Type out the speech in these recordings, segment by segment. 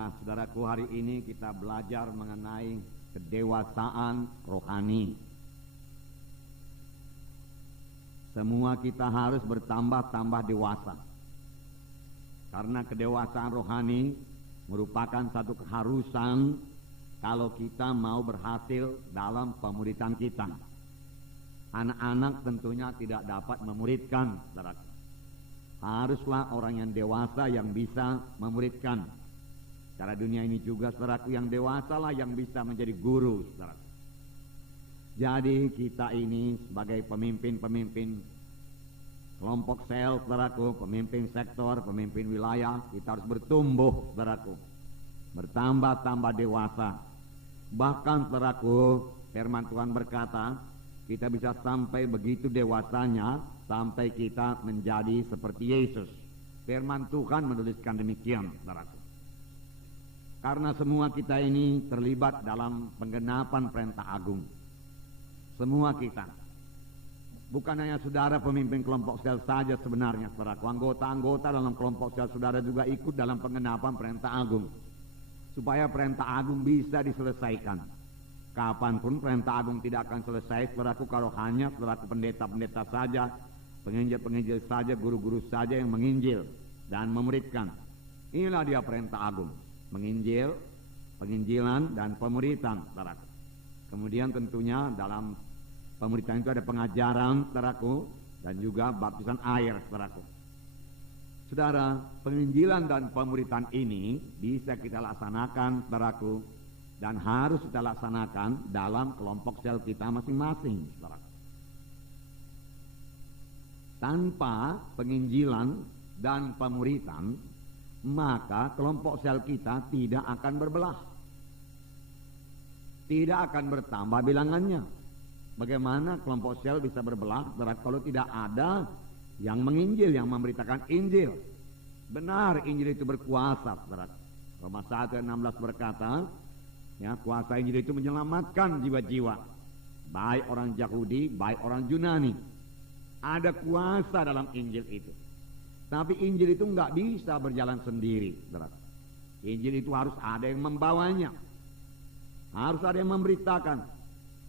Nah, saudaraku, hari ini kita belajar mengenai kedewasaan rohani. Semua kita harus bertambah-tambah dewasa. Karena kedewasaan rohani merupakan satu keharusan kalau kita mau berhasil dalam pemuritan kita. Anak-anak tentunya tidak dapat memuridkan, saudaraku. Haruslah orang yang dewasa yang bisa memuridkan. Cara dunia ini juga, saudaraku, yang dewasa lah yang bisa menjadi guru, saudaraku. Jadi kita ini sebagai pemimpin-pemimpin kelompok sel, saudaraku, pemimpin sektor, pemimpin wilayah, kita harus bertumbuh, saudaraku, bertambah-tambah dewasa. Bahkan, saudaraku, firman Tuhan berkata, kita bisa sampai begitu dewasanya sampai kita menjadi seperti Yesus. Firman Tuhan menuliskan demikian, saudaraku. Karena semua kita ini terlibat dalam penggenapan perintah agung. Semua kita. Bukan hanya saudara pemimpin kelompok sel saja sebenarnya, saudaraku. Anggota-anggota dalam kelompok sel saudara juga ikut dalam penggenapan perintah agung. Supaya perintah agung bisa diselesaikan. Kapanpun perintah agung tidak akan selesai, saudaraku, kalau hanya saudaraku pendeta-pendeta saja, penginjil-penginjil saja, guru-guru saja yang menginjil dan memuridkan. Inilah dia perintah agung. Menginjil, penginjilan, dan pemuritan, saudaraku. Kemudian tentunya dalam pemuritan itu ada pengajaran, saudaraku, dan juga baptisan air, saudaraku. Saudara, penginjilan dan pemuritan ini bisa kita laksanakan, saudaraku, dan harus kita laksanakan dalam kelompok sel kita masing-masing, saudaraku. Tanpa penginjilan dan pemuritan, maka kelompok sel kita tidak akan berbelah, tidak akan bertambah bilangannya. Bagaimana kelompok sel bisa berbelah kalau tidak ada yang menginjil, yang memberitakan Injil? Benar, Injil itu berkuasa, saudara. Roma 1 ayat 16 berkata, ya, kuasa Injil itu menyelamatkan jiwa-jiwa, baik orang Yahudi, baik orang Yunani. Ada kuasa dalam Injil itu. Tapi Injil itu nggak bisa berjalan sendiri, saudara. Injil itu harus ada yang membawanya, harus ada yang memberitakan.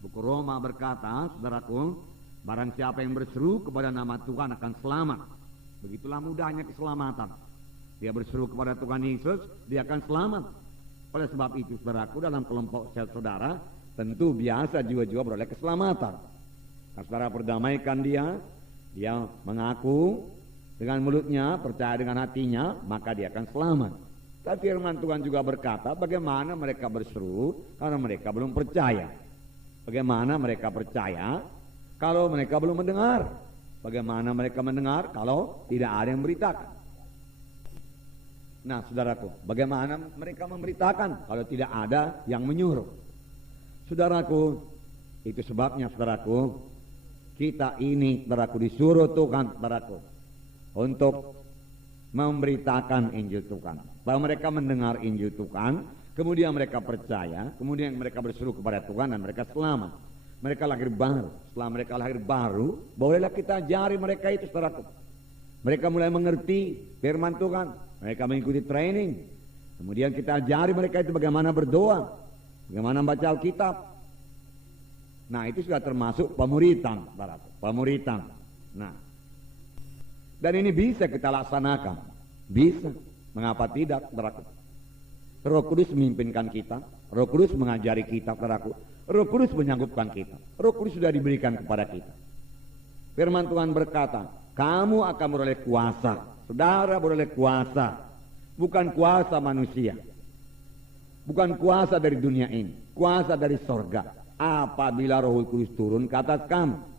Buku Roma berkata, saudaraku, barang siapa yang berseru kepada nama Tuhan akan selamat. Begitulah mudahnya keselamatan. Dia berseru kepada Tuhan Yesus, dia akan selamat. Oleh sebab itu, saudaraku, dalam kelompok sel saudara, tentu biasa jiwa-jiwa beroleh keselamatan. Nah, saudara perdamaikan dia mengaku dengan mulutnya, percaya dengan hatinya, maka dia akan selamat. Tapi firman Tuhan juga berkata, bagaimana mereka berseru karena mereka belum percaya. Bagaimana mereka percaya kalau mereka belum mendengar? Bagaimana mereka mendengar kalau tidak ada yang memberitakan? Nah, saudaraku, bagaimana mereka memberitakan kalau tidak ada yang menyuruh? Saudaraku, itu sebabnya, saudaraku, kita ini, saudaraku, disuruh Tuhan, saudaraku, untuk memberitakan Injil Tuhan. Bahwa mereka mendengar Injil Tuhan, kemudian mereka percaya, kemudian mereka berseru kepada Tuhan dan mereka selamat. Mereka lahir baru. Setelah mereka lahir baru, bolehlah kita ajari mereka itu, saudaraku. Mereka mulai mengerti firman Tuhan, mereka mengikuti training. Kemudian kita ajari mereka itu bagaimana berdoa, bagaimana membaca Alkitab. Nah, itu sudah termasuk pemuritan, saudaraku. Pemuritan. Nah, dan ini bisa kita laksanakan. Bisa. Mengapa tidak, saudaraku? Roh Kudus memimpinkan kita. Roh Kudus mengajari kita, saudaraku. Roh Kudus menyanggupkan kita. Roh Kudus sudah diberikan kepada kita. Firman Tuhan berkata, kamu akan beroleh kuasa. Saudara beroleh kuasa. Bukan kuasa manusia. Bukan kuasa dari dunia ini. Kuasa dari sorga. Apabila Roh Kudus turun ke atas kamu.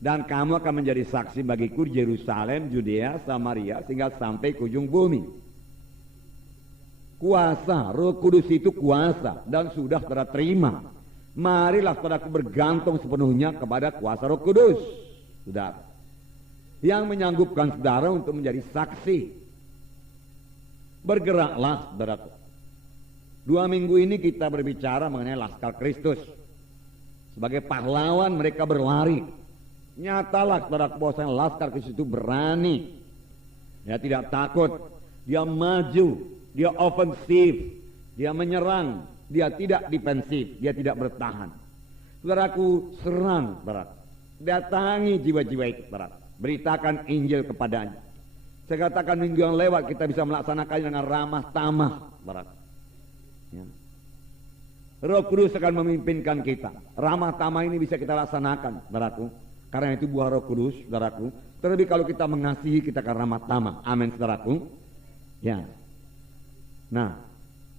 Dan kamu akan menjadi saksi bagiku di Yerusalem, Judea, Samaria, sehingga sampai ke ujung bumi. Kuasa, Roh Kudus itu kuasa, dan sudah saudara terima. Marilah saudaraku bergantung sepenuhnya kepada kuasa Roh Kudus, saudara, yang menyanggupkan saudara untuk menjadi saksi. Bergeraklah, saudaraku. 2 minggu ini kita berbicara mengenai Laskar Kristus. Sebagai pahlawan mereka berlari. Nyatalah, saudaraku, bahwa Laskar Kristus itu berani. Ya, tidak takut. Dia maju dia ofensif, dia menyerang, dia tidak defensif, dia tidak bertahan. Saudaraku, serang, saudara. Datangi jiwa-jiwa itu, saudara. Beritakan Injil kepadanya. Saya katakan minggu yang lewat kita bisa melaksanakannya dengan ramah tamah, saudara. Ya. Roh Kudus akan memimpinkan kita. Ramah tamah ini bisa kita laksanakan, saudaraku. Karena itu buah Roh Kudus, saudaraku. Terlebih kalau kita mengasihi, kita akan ramah tamah. Amin, saudaraku. Ya. Nah,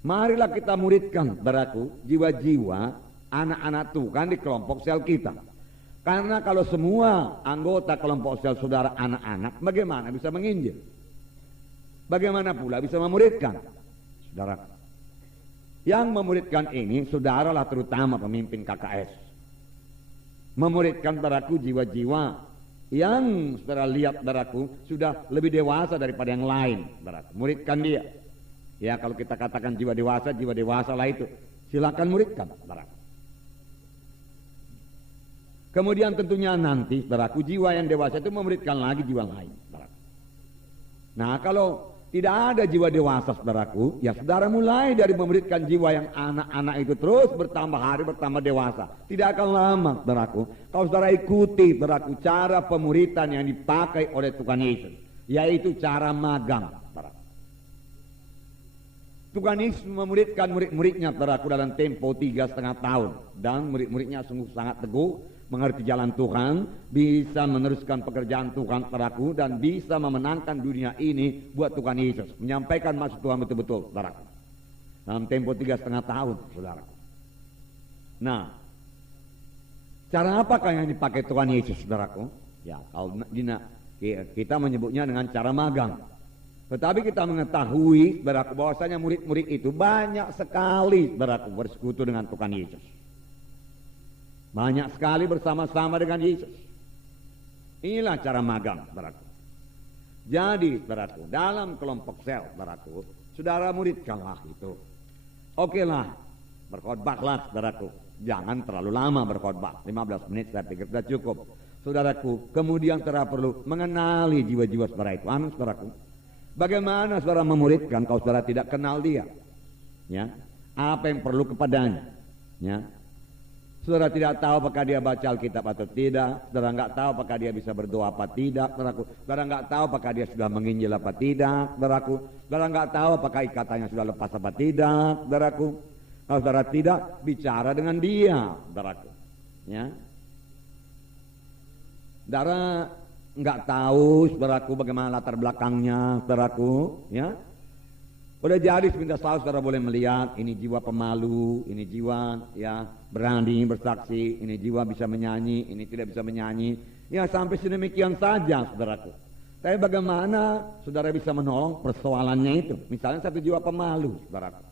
marilah kita muridkan, saudaraku, jiwa-jiwa anak-anak Tuhan di kelompok sel kita. Karena kalau semua anggota kelompok sel saudara anak-anak, bagaimana bisa menginjil? Bagaimana pula bisa memuridkan? Saudara, yang memuridkan ini saudaralah terutama pemimpin KKS. Memuridkan, saudaraku, jiwa-jiwa yang saudara lihat, saudaraku, sudah lebih dewasa daripada yang lain, saudaraku. Muridkan dia. Ya, kalau kita katakan jiwa dewasa lah itu. Silakan muridkan, saudaraku. Kemudian tentunya nanti, saudaraku, jiwa yang dewasa itu memuridkan lagi jiwa lain, saudaraku. Nah, kalau tidak ada jiwa dewasa, saudaraku, ya saudara mulai dari memuridkan jiwa yang anak-anak itu terus bertambah hari bertambah dewasa. Tidak akan lama, saudaraku. Kalau saudara ikuti, saudaraku, cara pemuridan yang dipakai oleh Tuhan Yesus, yaitu cara magang, saudaraku. Tuhan Yesus memuridkan murid-muridnya, saudaraku, dalam tempo 3,5 tahun. Dan murid-muridnya sungguh sangat teguh, mengerti jalan Tuhan, bisa meneruskan pekerjaan Tuhan, saudaraku, dan bisa memenangkan dunia ini buat Tuhan Yesus. Menyampaikan maksud Tuhan betul-betul, saudaraku. Dalam tempo 3,5 tahun, saudaraku. Nah, cara apakah yang dipakai Tuhan Yesus, saudaraku? Ya, kalau kita menyebutnya dengan cara magang. Tetapi kita mengetahui, saudaraku, bahwasanya murid-murid itu banyak sekali, saudaraku, bersekutu dengan Tuhan Yesus. Banyak sekali bersama-sama dengan Yesus. Inilah cara magang, saudaraku. Jadi, saudaraku, dalam kelompok sel, saudaraku, saudara muridkanlah itu. Oke lah, berkhotbahlah, saudaraku. Jangan terlalu lama berkhotbah, 15 menit saya pikir sudah cukup. Saudaraku, kemudian saudara perlu mengenali jiwa-jiwa saudara itu. Amin, saudaraku. Bagaimana saudara memuridkan kalau saudara tidak kenal dia? Ya, apa yang perlu kepadanya? Ya. Saudara tidak tahu apakah dia baca Alkitab atau tidak. Saudara nggak tahu apakah dia bisa berdoa apa tidak, saudaraku. Saudara nggak tahu apakah dia sudah menginjil apa tidak, saudaraku. Saudara nggak tahu apakah ikatannya sudah lepas apa tidak, saudaraku. Kalau saudara tidak, bicara dengan dia, saudaraku. Ya. Saudara nggak tahu, saudaraku, bagaimana latar belakangnya, saudaraku. Ya. Boleh jadi sebentar saudara boleh melihat ini jiwa pemalu, ini jiwa ya berani bersaksi, ini jiwa bisa menyanyi, ini tidak bisa menyanyi. Ya sampai sedemikian saja, saudaraku. Tapi bagaimana saudara bisa menolong persoalannya itu? Misalnya satu jiwa pemalu, saudaraku.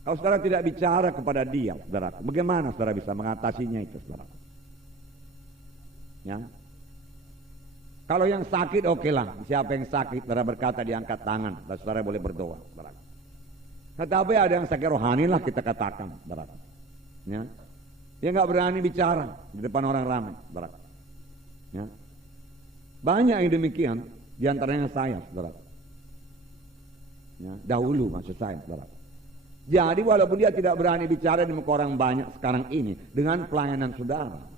Kalau saudara tidak bicara kepada dia, saudaraku, bagaimana saudara bisa mengatasinya itu, saudaraku? Ya. Kalau yang sakit oke lah, siapa yang sakit, saudara berkata diangkat tangan, dan saudara boleh berdoa, saudara. Tetapi ada yang sakit rohani lah kita katakan, saudara. Ya, dia nggak berani bicara di depan orang ramai, saudara. Ya, banyak yang demikian, diantaranya saya, saudara. Ya, dahulu maksud saya, saudara. Jadi walaupun dia tidak berani bicara di muka orang banyak sekarang ini, dengan pelayanan saudara,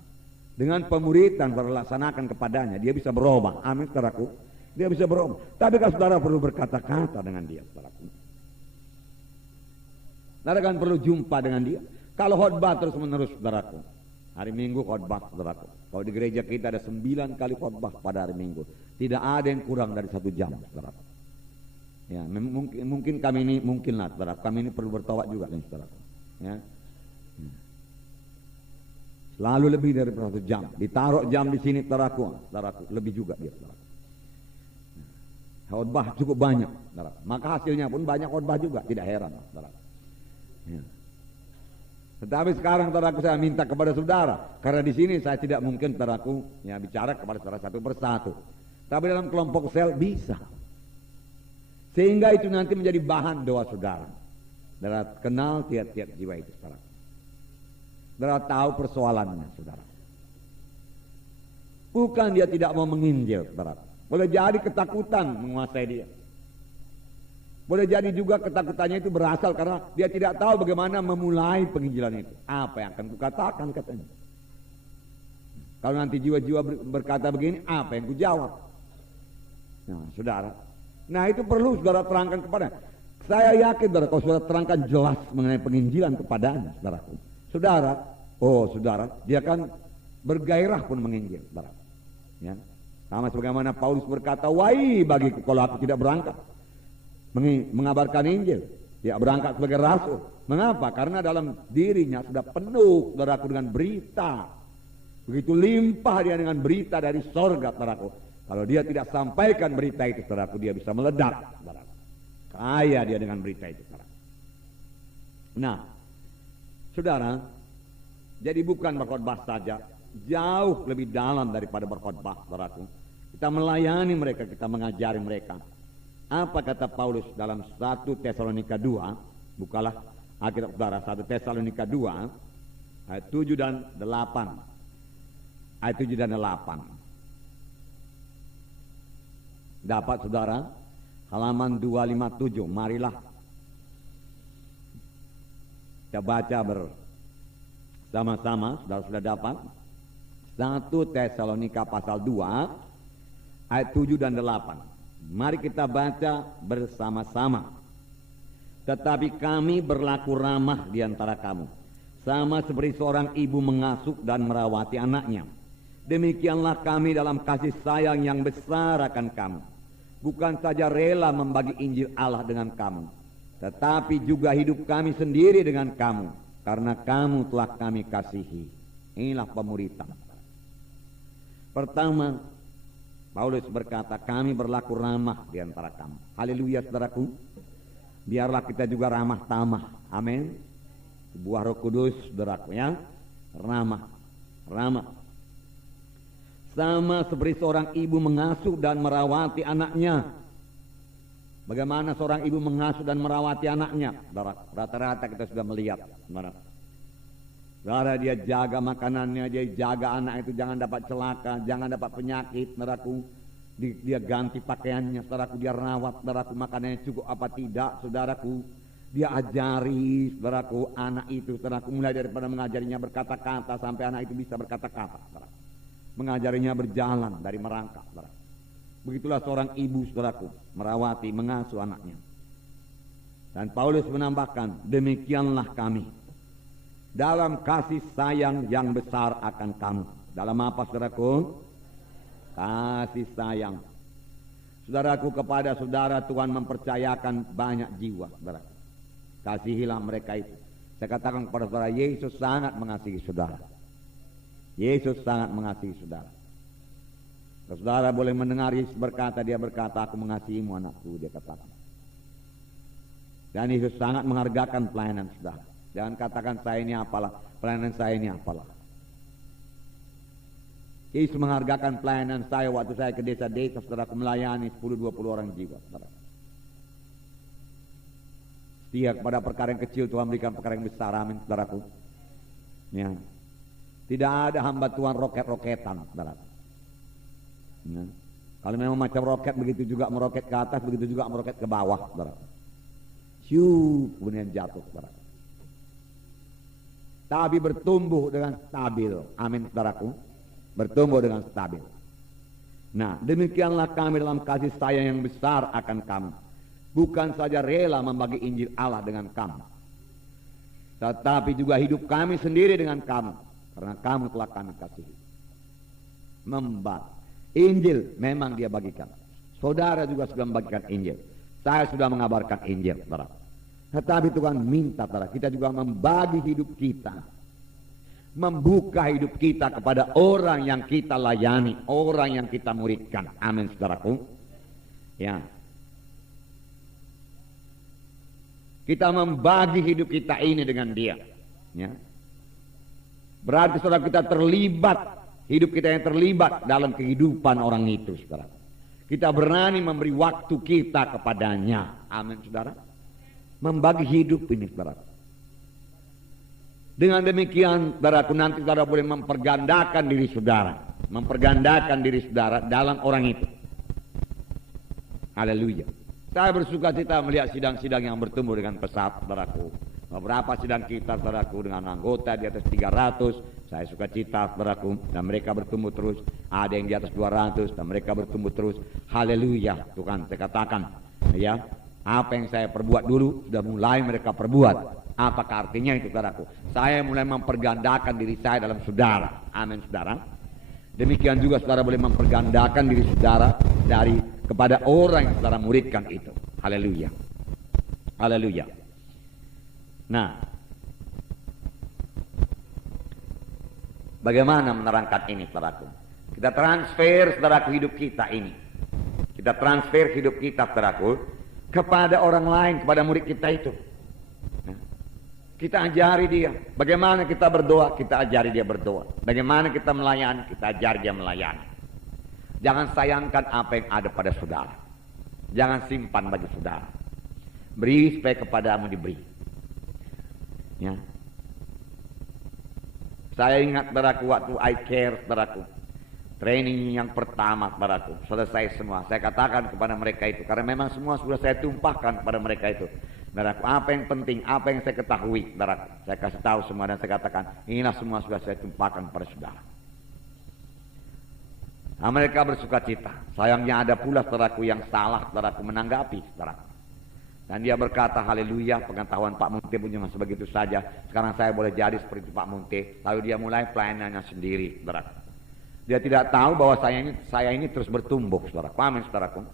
dengan pemuridan berlaksanakan kepadanya, dia bisa berubah. Amin, saudaraku. Dia bisa berubah. Tapi kalau saudara perlu berkata-kata dengan dia, saudaraku. Saudara kan perlu jumpa dengan dia. Kalau khotbah terus menerus, saudaraku. Hari Minggu khotbah, saudaraku. Kalau di gereja kita ada 9 kali khotbah pada hari Minggu. Tidak ada yang kurang dari 1 jam, saudaraku. Ya, mungkin kami ini, mungkinlah, saudaraku. Kami ini perlu bertobat juga, saudaraku. Ya. Lalu lebih dari 1 jam. Ditaruh jam di sini, saudaraku, lebih juga dia, saudaraku. Khotbah cukup banyak, saudaraku. Maka hasilnya pun banyak khotbah juga, tidak heran, saudaraku. Ya. Tetapi sekarang, saudaraku, saya minta kepada saudara, karena di sini saya tidak mungkin, saudaraku, ya bicara kepada saudara satu persatu. Tapi dalam kelompok sel bisa. Sehingga itu nanti menjadi bahan doa saudara. Saudara kenal tiap-tiap jiwa itu, saudara. Saudara tahu persoalannya, saudara. Bukan dia tidak mau menginjil, saudara. Boleh jadi ketakutan menguasai dia. Boleh jadi juga ketakutannya itu berasal karena dia tidak tahu bagaimana memulai penginjilan itu. Apa yang akan kukatakan katanya. Kalau nanti jiwa-jiwa berkata begini, apa yang kujawab? Nah, saudara. Nah, itu perlu saudara terangkan kepada. Saya yakin saudara, kalau saudara terangkan jelas mengenai penginjilan kepadanya, saudaraku. Saudara, dia kan bergairah pun menginjil, saudara. Ya. Sama sebagaimana Paulus berkata, "Wai bagiku kalau aku tidak berangkat mengabarkan Injil, dia berangkat sebagai rasul." Mengapa? Karena dalam dirinya sudah penuh, saudaraku, dengan berita. Begitu limpah dia dengan berita dari sorga, saudaraku. Kalau dia tidak sampaikan berita itu, saudaraku, dia bisa meledak, saudaraku. Kaya dia dengan berita itu, saudara. Nah, saudara, jadi bukan berkhotbah saja, jauh lebih dalam daripada berkhotbah, saudaraku. Kita melayani mereka, kita mengajari mereka. Apa kata Paulus dalam 1 Tesalonika 2? Bukalah Alkitab saudara, 1 Tesalonika 2 ayat 7 dan 8. Ayat 7 dan 8. Dapat saudara? Halaman 257. Marilah kita baca bersama-sama. Saudara sudah dapat 1 Tesalonika pasal 2 ayat 7 dan 8. Mari kita baca bersama-sama. Tetapi kami berlaku ramah di antara kamu, sama seperti seorang ibu mengasuh dan merawati anaknya. Demikianlah kami dalam kasih sayang yang besar akan kamu. Bukan saja rela membagi Injil Allah dengan kamu, tetapi juga hidup kami sendiri dengan kamu, karena kamu telah kami kasihi. Inilah pemuritan. Pertama, Paulus berkata, kami berlaku ramah di antara kamu. Haleluya, saudaraku. Biarlah kita juga ramah tamah. Amin. Buah Roh Kudus, saudaraku, ya. Ramah. Sama seperti seorang ibu mengasuh dan merawati anaknya. Bagaimana seorang ibu mengasuh dan merawati anaknya? Rata-rata kita sudah melihat. Saudara, dia jaga makanannya, dia jaga anak itu jangan dapat celaka, jangan dapat penyakit, saudaraku. Dia ganti pakaiannya, saudaraku, dia rawat, saudaraku, makanannya cukup apa tidak, saudaraku. Dia ajari, saudaraku, anak itu, saudaraku, mulai daripada mengajarinya berkata-kata sampai anak itu bisa berkata-kata, saudaraku. Mengajarinya berjalan dari merangkak, saudaraku. Begitulah seorang ibu, saudaraku, merawati, mengasuh anaknya. Dan Paulus menambahkan, demikianlah kami dalam kasih sayang yang besar akan kamu. Dalam apa, saudaraku? Kasih sayang. Saudaraku, kepada saudara Tuhan mempercayakan banyak jiwa, saudara. Kasihilah mereka itu. Saya katakan kepada saudara, Yesus sangat mengasihi saudara. Yesus sangat mengasihi saudara. Saudara boleh mendengar Yesus berkata, dia berkata, aku mengasihimu anakku, dia katakan. Dan Yesus sangat menghargakan pelayanan saudara. Jangan katakan saya ini apalah, pelayanan saya ini apalah. Yesus menghargakan pelayanan saya waktu saya ke desa-desa, saudara, melayani 10-20 orang jiwa, saudara. Setia kepada perkara yang kecil, Tuhan berikan perkara yang besar, amin, saudaraku. Ya. Tidak ada hamba Tuhan roket-roketan, saudara. Ya. Kalau memang macam roket, begitu juga meroket ke atas, begitu juga meroket ke bawah, saudara. Syup, kemudian jatuh, saudara. Tapi bertumbuh dengan stabil, amin, saudaraku. Bertumbuh dengan stabil. Nah, demikianlah kami dalam kasih sayang yang besar akan kamu. Bukan saja rela membagi Injil Allah dengan kamu, tetapi juga hidup kami sendiri dengan kamu, karena kamu telah kami kasihi. Membagi Injil memang dia bagikan. Saudara juga sudah membagikan Injil. Saya sudah mengabarkan Injil, saudara. Tetapi Tuhan minta, saudara, kita juga membagi hidup kita, membuka hidup kita kepada orang yang kita layani, orang yang kita muridkan. Amin, saudaraku. Ya. Kita membagi hidup kita ini dengan dia. Ya. Berarti saudara kita terlibat, hidup kita yang terlibat dalam kehidupan orang itu, saudara. Kita berani memberi waktu kita kepadanya. Amin, saudara. Membagi hidup ini, saudara. Dengan demikian, saudaraku, nanti saudara boleh mempergandakan diri saudara. Mempergandakan diri saudara dalam orang itu. Haleluya. Saya bersuka cita melihat sidang-sidang yang bertumbuh dengan pesat, saudaraku. Beberapa sidang kita, saudaraku, dengan anggota di atas 300, saya suka cita, saudaraku, dan mereka bertumbuh terus. Ada yang di atas 200 dan mereka bertumbuh terus. Haleluya, Tuhan, saya katakan, ya, apa yang saya perbuat dulu sudah mulai mereka perbuat. Apakah artinya itu, saudaraku? Saya mulai mempergandakan diri saya dalam saudara. Amin, saudara. Demikian juga saudara boleh mempergandakan diri saudara kepada orang yang saudara muridkan itu. Haleluya. Haleluya. Nah, bagaimana menerangkan ini, saudaraku? Kita transfer, saudaraku, hidup kita ini. Kita transfer hidup kita, saudaraku, kepada orang lain, kepada murid kita itu. Kita ajari dia. Bagaimana kita berdoa, kita ajari dia berdoa. Bagaimana kita melayani, kita ajari dia melayani. Jangan sayangkan apa yang ada pada saudara. Jangan simpan bagi saudara. Beri supaya kepadamu diberi. Ya. Saya ingat, saudaraku, waktu I Care, saudaraku, training yang pertama, saudaraku, selesai semua. Saya katakan kepada mereka itu, karena memang semua sudah saya tumpahkan kepada mereka itu. Saudaraku, apa yang penting, apa yang saya ketahui, saudaraku, saya kasih tahu semua dan saya katakan, inilah semua sudah saya tumpahkan kepada saudara. Nah, mereka bersuka cita. Sayangnya ada pula, saudaraku, yang salah, saudaraku, menanggapi, saudaraku. Dan dia berkata, haleluya, pengetahuan Pak Munte pun cuma sebegitu saja. Sekarang saya boleh jadi seperti Pak Munte. Lalu dia mulai pelayanannya sendiri, saudaraku. Dia tidak tahu bahwa saya ini terus bertumbuh, saudaraku. Amin, saudaraku.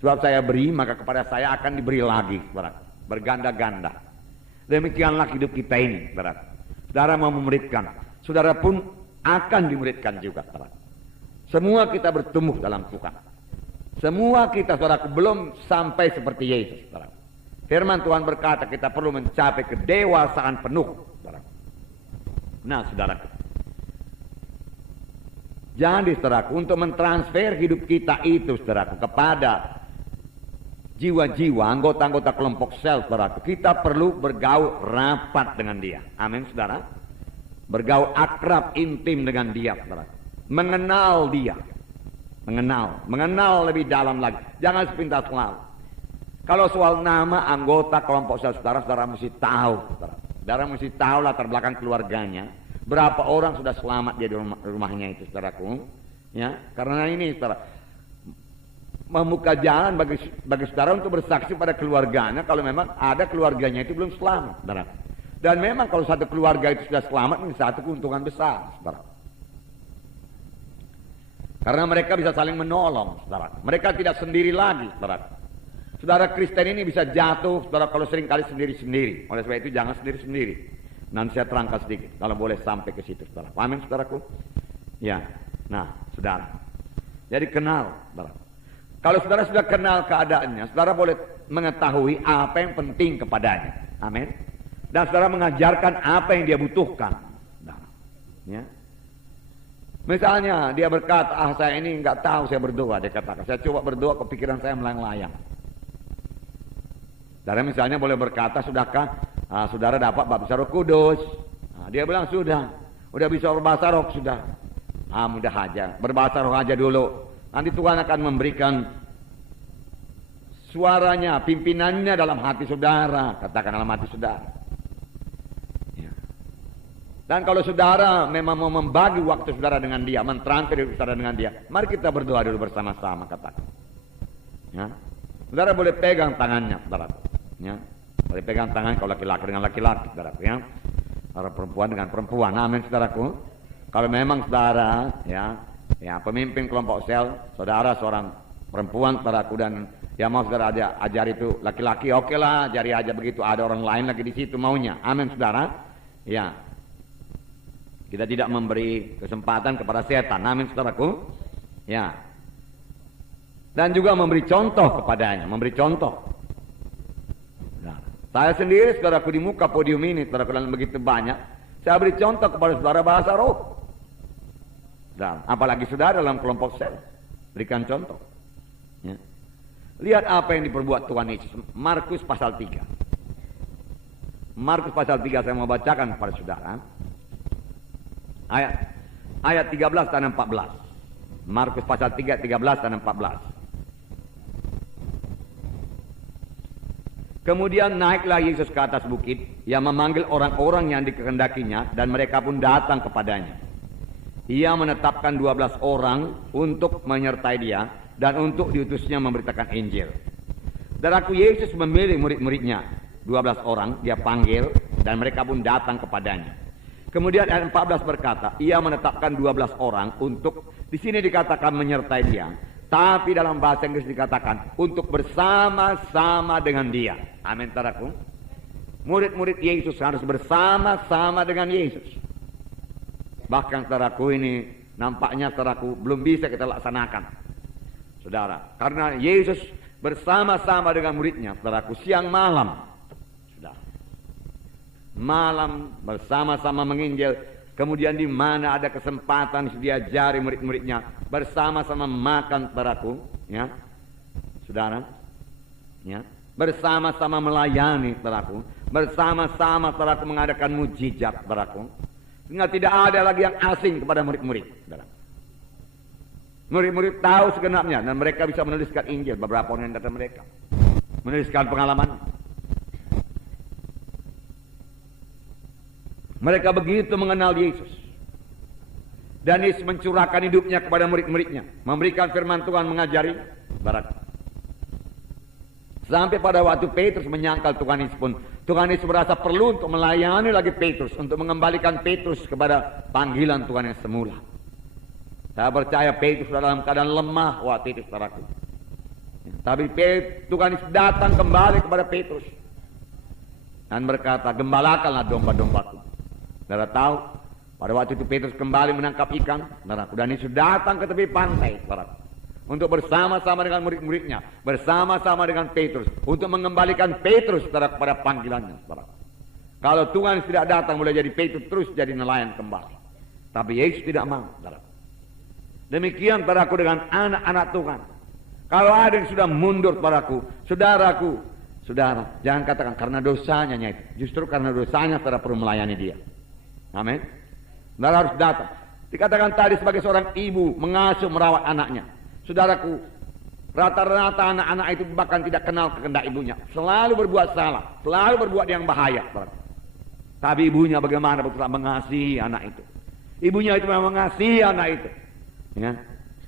Sebab saya beri, maka kepada saya akan diberi lagi, saudaraku. Berganda-ganda. Demikianlah hidup kita ini, saudaraku. Saudara mau memuridkan, saudara pun akan dimuridkan juga, saudaraku. Semua kita bertumbuh dalam Tuhan. Semua kita, saudaraku, belum sampai seperti Yesus, saudaraku. Firman Tuhan berkata kita perlu mencapai kedewasaan penuh, saudaraku. Nah, saudaraku, jadi, saudaraku, untuk mentransfer hidup kita itu, saudaraku, kepada jiwa-jiwa, anggota-anggota kelompok sel, saudaraku, kita perlu bergaul rapat dengan dia. Amin, saudara. Bergaul akrab, intim dengan dia, saudaraku. Mengenal dia. Mengenal lebih dalam lagi. Jangan sepintas lalu. Kalau soal nama anggota kelompok sel, saudara mesti tahu, saudara mesti tahu latar belakang keluarganya. Berapa orang sudah selamat dia di rumahnya itu, saudaraku. Ya, karena ini, saudara, membuka jalan bagi saudara untuk bersaksi pada keluarganya kalau memang ada keluarganya itu belum selamat, saudara. Dan memang kalau satu keluarga itu sudah selamat, ini satu keuntungan besar, saudara. Karena mereka bisa saling menolong, saudara. Mereka tidak sendiri lagi, saudara. Saudara Kristen ini bisa jatuh, saudara, kalau seringkali sendiri-sendiri. Oleh sebab itu jangan sendiri-sendiri. Nanti saya terangkan sedikit, kalau boleh sampai ke situ, saudara. Amin, saudaraku? Ya, nah, saudara. Jadi kenal, saudara. Kalau saudara sudah kenal keadaannya, saudara boleh mengetahui apa yang penting kepadanya. Amin. Dan saudara mengajarkan apa yang dia butuhkan, saudara. Ya. Misalnya dia berkata, saya ini nggak tahu saya berdoa, dia katakan. Saya coba berdoa, kepikiran saya melayang-layang. Saudara misalnya boleh berkata, sudahkah saudara dapat baptisan Roh Kudus? Dia bilang sudah bisa berbahasa roh sudah. Mudah aja, berbahasa roh aja dulu. Nanti Tuhan akan memberikan suaranya, pimpinannya dalam hati saudara, katakan dalam hati saudara. Ya. Dan kalau saudara memang mau membagi waktu saudara dengan dia, mentransfer saudara dengan dia, mari kita berdoa dulu bersama-sama, katakan. Ya. Saudara boleh pegang tangannya, saudara. Ya. Boleh pegang tangan kalau laki-laki dengan laki-laki, saudara. Ya. Para perempuan dengan perempuan. Amin, saudaraku. Kalau memang saudara, ya, pemimpin kelompok sel, saudara seorang perempuan, saudaraku, dan ya mau saudara ajar itu laki-laki, oke lah, ajari aja begitu. Ada orang lain lagi di situ maunya. Amin, saudara. Ya. Kita tidak memberi kesempatan kepada setan. Amin, saudaraku. Ya. Dan juga memberi contoh kepadanya, memberi contoh. Nah, saya sendiri, saudaraku, di muka podium ini, saudaraku, dan begitu banyak, saya beri contoh kepada saudara bahasa roh. Dan apalagi saudara dalam kelompok sel, berikan contoh. Ya. Lihat apa yang diperbuat Tuhan Yesus. Markus pasal 3. Markus pasal 3 saya mau bacakan kepada saudara. Ayat 13 dan 14. Markus pasal 3, 13 dan 14. Kemudian naiklah Yesus ke atas bukit, ia memanggil orang-orang yang dikehendakinya, dan mereka pun datang kepadanya. Ia menetapkan 12 orang untuk menyertai dia, dan untuk diutusnya memberitakan Injil. Saudaraku, Yesus memilih murid-muridnya, 12 orang, dia panggil, dan mereka pun datang kepadanya. Kemudian ayat 14 berkata, ia menetapkan 12 orang untuk, di sini dikatakan menyertai dia. Tapi dalam bahasa Inggris dikatakan untuk bersama-sama dengan dia. Amin, saudaraku. Murid-murid Yesus harus bersama-sama dengan Yesus. Bahkan saudaraku, ini nampaknya saudaraku belum bisa kita laksanakan, saudara. Karena Yesus bersama-sama dengan muridnya, saudaraku, siang malam. Saudara. Malam bersama-sama menginjil. Kemudian di mana ada kesempatan dia diajari murid-muridnya bersama-sama makan, saudaraku, ya, saudara, ya, bersama-sama melayani, saudaraku, bersama-sama, saudaraku, mengadakan mujizat, saudaraku, sehingga tidak ada lagi yang asing kepada murid-murid, saudara. Murid-murid tahu segenapnya, dan mereka bisa menuliskan Injil. Beberapa orang yang kata mereka menuliskan pengalaman. Mereka begitu mengenal Yesus. Dan Yesus mencurahkan hidupnya kepada murid-muridnya. Memberikan firman Tuhan, mengajari. Barat. Sampai pada waktu Petrus menyangkal Tuhan Yesus pun, Tuhan Yesus merasa perlu untuk melayani lagi Petrus. Untuk mengembalikan Petrus kepada panggilan Tuhan yang semula. Saya percaya Petrus dalam keadaan lemah waktu itu, saudaraku. Tapi Tuhan Yesus datang kembali kepada Petrus. Dan berkata, gembalakanlah domba-dombaku. Saudara tahu, pada waktu itu Petrus kembali menangkap ikan, saudaraku, dan Yesus datang ke tepi pantai, saudaraku, untuk bersama-sama dengan murid-muridnya, bersama-sama dengan Petrus, untuk mengembalikan Petrus, saudara, kepada panggilannya, saudaraku. Kalau Tuhan tidak datang, boleh jadi Petrus terus jadi nelayan kembali. Tapi Yesus tidak mau, saudaraku. Demikian, saudaraku, dengan anak-anak Tuhan. Kalau ada yang sudah mundur, saudaraku, saudara, jangan katakan karena dosanya itu. Justru karena dosanya saudara perlu melayani dia. Amin. Saudara harus datang. Dikatakan tadi sebagai seorang ibu mengasuh merawat anaknya. Saudaraku, rata-rata anak-anak itu bahkan tidak kenal kehendak ibunya. Selalu berbuat salah, selalu berbuat yang bahaya. Tapi ibunya bagaimana betul mengasihi anak itu. Ibunya itu memang mengasihi anak itu. Ya.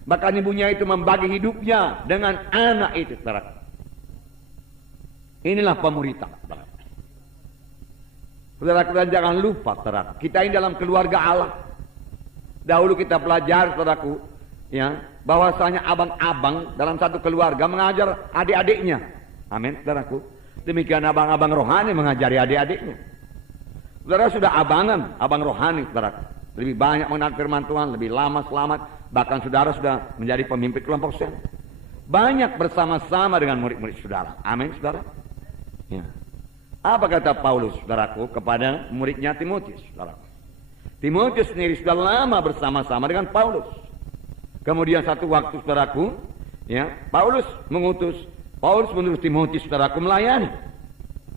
Bahkan ibunya itu membagi hidupnya dengan anak itu. Saudaraku. Inilah pemuritan. Saudaraku, dan jangan lupa, saudaraku, kita ini dalam keluarga Allah. Dahulu kita belajar, saudaraku, ya, bahwasanya abang-abang dalam satu keluarga mengajar adik-adiknya. Amin, saudaraku. Demikian abang-abang rohani mengajari adik-adiknya. Saudara sudah abang rohani, saudaraku. Lebih banyak mengenal firman Tuhan, lebih lama selamat. Bahkan saudara sudah menjadi pemimpin kelompok sel. Banyak bersama-sama dengan murid-murid saudara. Amin, saudara. Ya. Apa kata Paulus, saudaraku, kepada muridnya Timotius, saudaraku? Timotius sendiri sudah lama bersama-sama dengan Paulus. Kemudian satu waktu, saudaraku, ya, Paulus menurut Timotius, saudaraku, melayani.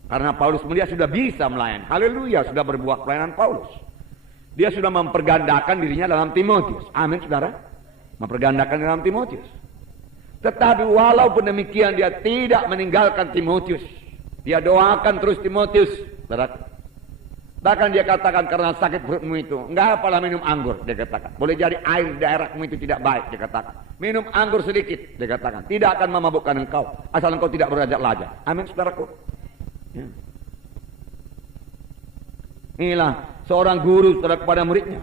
Karena Paulus melihat sudah bisa melayani. Haleluya, sudah berbuat pelayanan Paulus. Dia sudah mempergandakan dirinya dalam Timotius. Amin, saudara. Mempergandakan dalam Timotius. Tetapi walaupun demikian, dia tidak meninggalkan Timotius. Dia doakan terus Timotius, saudara. Bahkan dia katakan karena sakit perutmu itu, enggak apalah minum anggur, dia katakan. Boleh jadi air daerahmu itu tidak baik, dia katakan. Minum anggur sedikit, dia katakan. Tidak akan memabukkan engkau, asal engkau tidak berlajak-lajak. Amin, saudaraku. Ya. Inilah seorang guru, saudara, kepada muridnya.